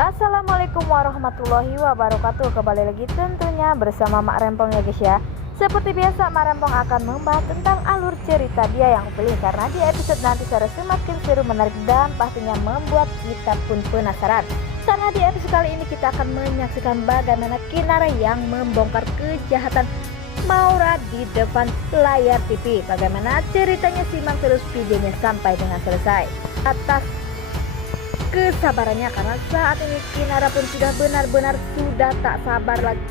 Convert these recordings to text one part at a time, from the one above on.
Assalamualaikum warahmatullahi wabarakatuh. Kembali lagi tentunya bersama Mak Rempong ya guys ya. Seperti biasa Mak Rempong akan membahas tentang alur cerita dia yang pilih, karena di episode nanti semakin seru, menarik, dan pastinya membuat kita pun penasaran. Karena di episode kali ini kita akan menyaksikan bagaimana Kinara yang membongkar kejahatan Maura di depan layar TV. Bagaimana ceritanya, simak terus videonya sampai dengan selesai. Atas kesabarannya, karena saat ini Kinara pun sudah benar-benar sudah tak sabar lagi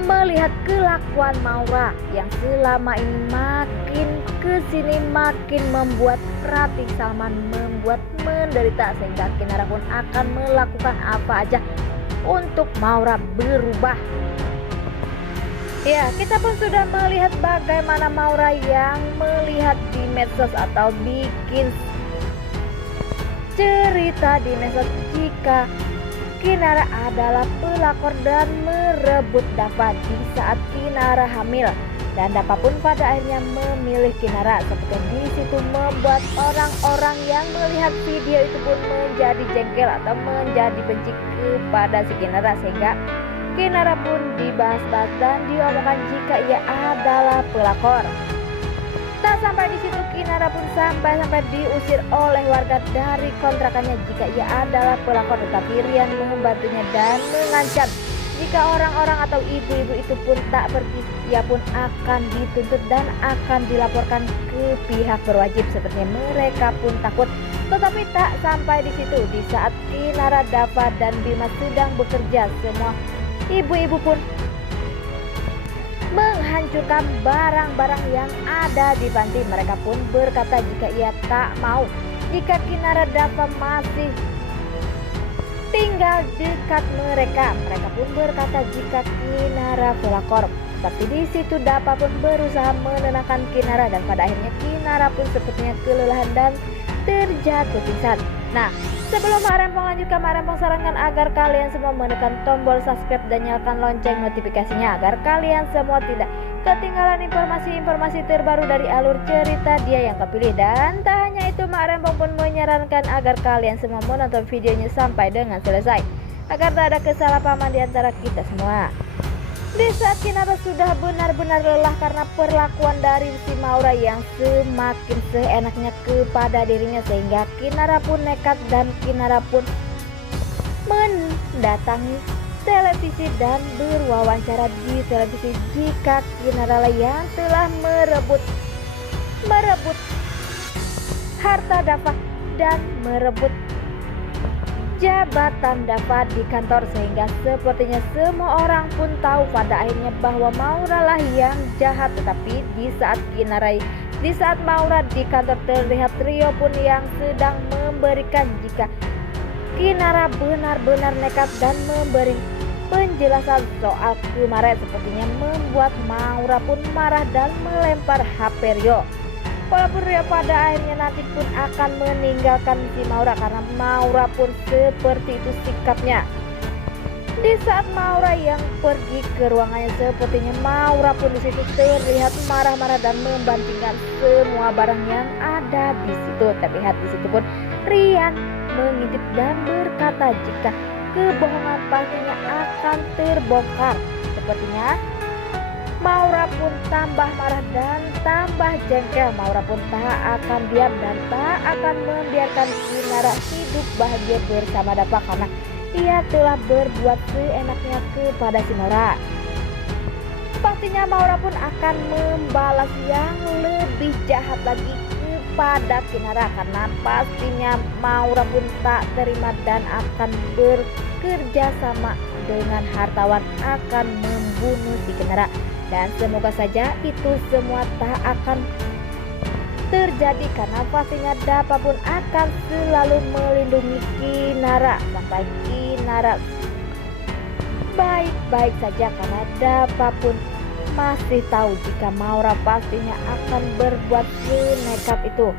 melihat kelakuan Maura yang selama ini makin kesini makin membuat Ratih Salman membuat menderita, sehingga Kinara pun akan melakukan apa aja untuk Maura berubah. Ya, kita pun sudah melihat bagaimana Maura yang melihat di medsos atau bikin cerita di medsos jika Kinara adalah pelakor dan merebut Dava di saat Kinara hamil, dan Dava pun pada akhirnya memilih Kinara. Seperti di situ membuat orang-orang yang melihat video itu pun menjadi jengkel atau menjadi benci kepada si Kinara, sehingga Kinara pun dibahas-bahas dan diomongkan jika ia adalah pelakor. Tak sampai di situ, Kinara pun sampai diusir oleh warga dari kontrakannya jika ia adalah pelakor, tetapi Rian membantunya dan mengancam jika orang-orang atau ibu-ibu itu pun tak pergi, ia pun akan dituntut dan akan dilaporkan ke pihak berwajib. Sepertinya mereka pun takut. Tetapi tak sampai di situ, di saat Kinara, Dava, dan Bima sedang bekerja, semua ibu-ibu pun menghancurkan barang-barang yang ada di panti. Mereka pun berkata jika ia tak mau, jika Kinara, Dava masih tinggal dekat mereka. Mereka pun berkata jika Kinara pelakor. Tapi di situ Dava pun berusaha menenangkan Kinara, dan pada akhirnya Kinara pun sepertinya kelelahan dan terjatuh pingsan. Nah, sebelum Mak Rempong lanjutkan, Mak Rempong sarankan agar kalian semua menekan tombol subscribe dan nyalakan lonceng notifikasinya agar kalian semua tidak ketinggalan informasi-informasi terbaru dari alur cerita dia yang kepilih. Dan tak hanya itu, Mak Rempong pun menyarankan agar kalian semua menonton videonya sampai dengan selesai agar tak ada kesalahpahaman di antara kita semua. Di saat Kinara sudah benar-benar lelah karena perlakuan dari si Maura yang semakin seenaknya kepada dirinya, sehingga Kinara pun nekat dan Kinara pun mendatangi televisi dan berwawancara di televisi jika Kinara yang telah merebut harta Dava dan merebut jabatan Dava di kantor, sehingga sepertinya semua orang pun tahu pada akhirnya bahwa Maura lah yang jahat. Tetapi di saat Maura di kantor, terlihat Rio pun yang sedang memberikan jika Kinara benar-benar nekat dan memberi penjelasan soal kemarin, sepertinya membuat Maura pun marah dan melempar HP Rio. Walaupun Rio pada akhirnya nanti pun akan meninggalkan si Maura karena Maura pun seperti itu sikapnya. Di saat Maura yang pergi ke ruangannya, sepertinya Maura pun di situ terlihat marah-marah dan membantingkan semua barang yang ada di situ. Terlihat di situ pun Rian mengintip dan berkata jika kebohongan pastinya akan terbongkar. Sepertinya Maura pun tambah marah dan tambah jengkel. Maura pun tak akan diam dan tak akan membiarkan Kinara hidup bahagia bersama Dava karena ia telah berbuat seenaknya kepada si Maura. Pastinya Maura pun akan membalas yang lebih jahat lagi kepada Kinara, karena pastinya Maura pun tak terima dan akan bekerja sama dengan hartawan akan membunuh si Kinara. Dan semoga saja itu semua tak akan terjadi, karena pastinya Dava pun akan selalu melindungi Kinara sampai Kinara baik-baik saja, karena Dava pun masih tahu jika Maura pastinya akan berbuat senekat itu.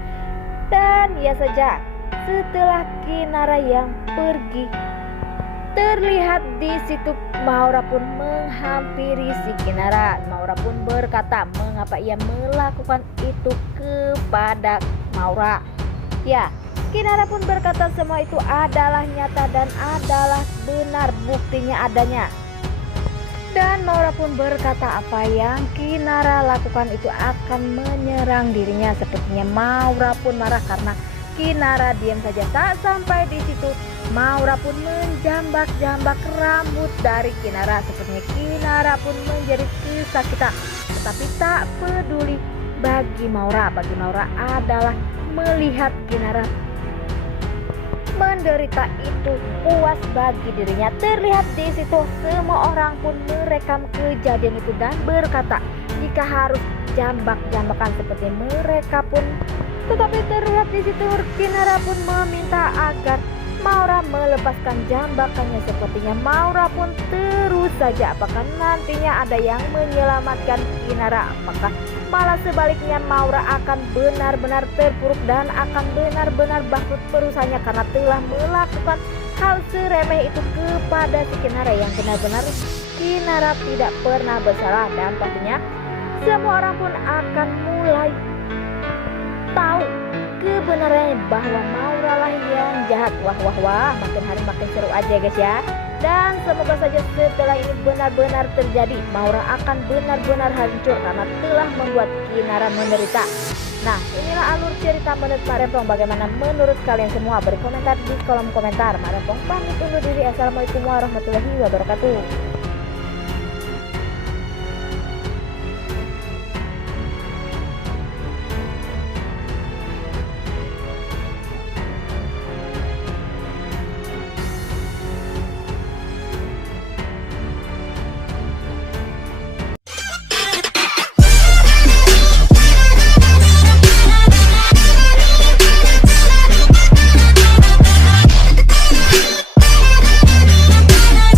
Dan ya saja, setelah Kinara yang pergi, terlihat di situ Maura pun menghampiri si Kinara. Maura pun berkata mengapa ia melakukan itu kepada Maura. Ya, Kinara pun berkata semua itu adalah nyata dan adalah benar, buktinya adanya. Dan Maura pun berkata apa yang Kinara lakukan itu akan menyerang dirinya. Sepertinya Maura pun marah karena Kinara diam saja. Tak sampai di situ, Maura pun menjambak-jambak rambut dari Kinara. Sepertinya Kinara pun menjadi kesakitan, tetapi tak peduli bagi Maura. Bagi Maura adalah melihat Kinara menderita itu puas bagi dirinya. Terlihat di situ semua orang pun merekam kejadian itu dan berkata jika harus jambak-jambakan seperti mereka pun. Tetapi terlihat di situ Kinara pun meminta agar Maura melepaskan jambakannya. Sepertinya Maura pun terus saja, apakah nantinya ada yang menyelamatkan Kinara, apakah malah sebaliknya Maura akan benar-benar terpuruk dan akan benar-benar bangkrut perusahaannya karena telah melakukan hal seremeh itu kepada si Kinara yang benar-benar Kinara tidak pernah bersalah. Dan pastinya semua orang pun akan mulai tahu kebenarannya bahwa Maura lah yang jahat. Wah, makin hari makin seru aja guys ya. Dan semoga saja setelah ini benar-benar terjadi, Maura akan benar-benar hancur karena telah membuat Kinara menderita. Nah, inilah alur cerita menurut Mak Rempong. Bagaimana menurut kalian semua? Beri komentar di kolom komentar. Mak Rempong pamit undur diri. Assalamualaikum warahmatullahi wabarakatuh.